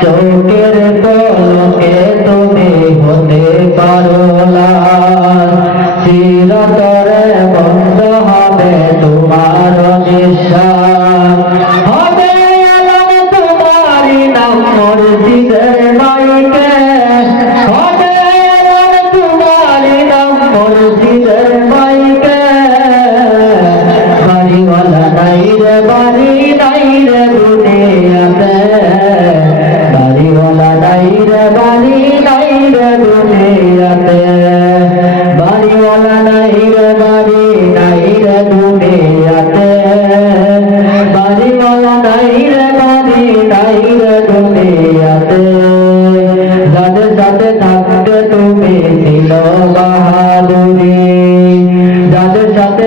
চোখের পলকে তুমি হতে পারো চিরকাল রাজের সাথে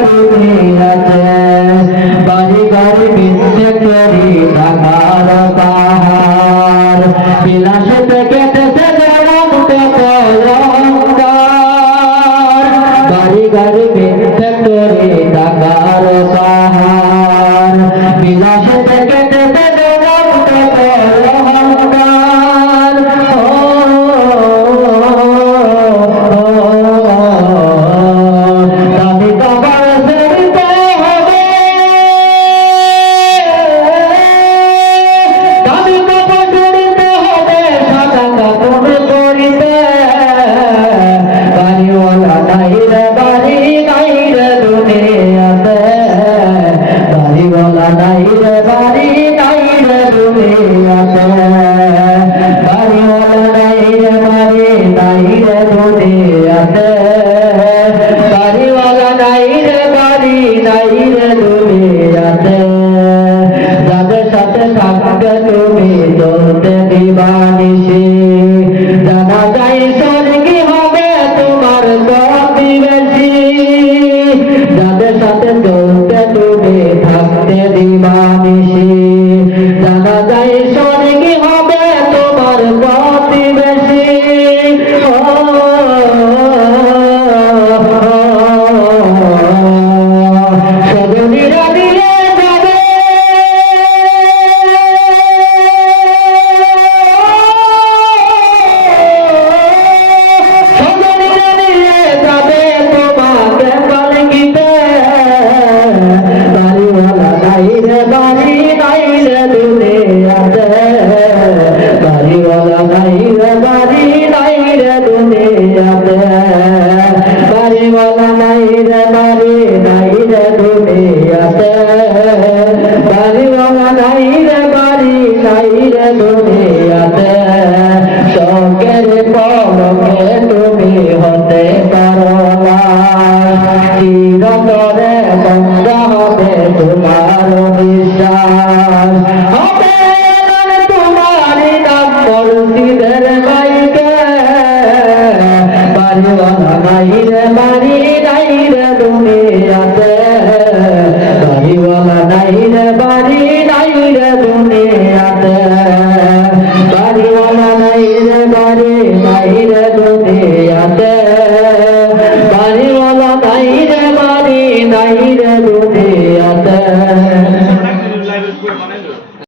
মদিনাতে নাই রে বাড়ি বাড়িওয়ালা নাই রে বাড়ি নাই রে দুনিয়াতে বাড়িওয়ালা নাই রে বাড়ি নাই রে দুনিয়াতে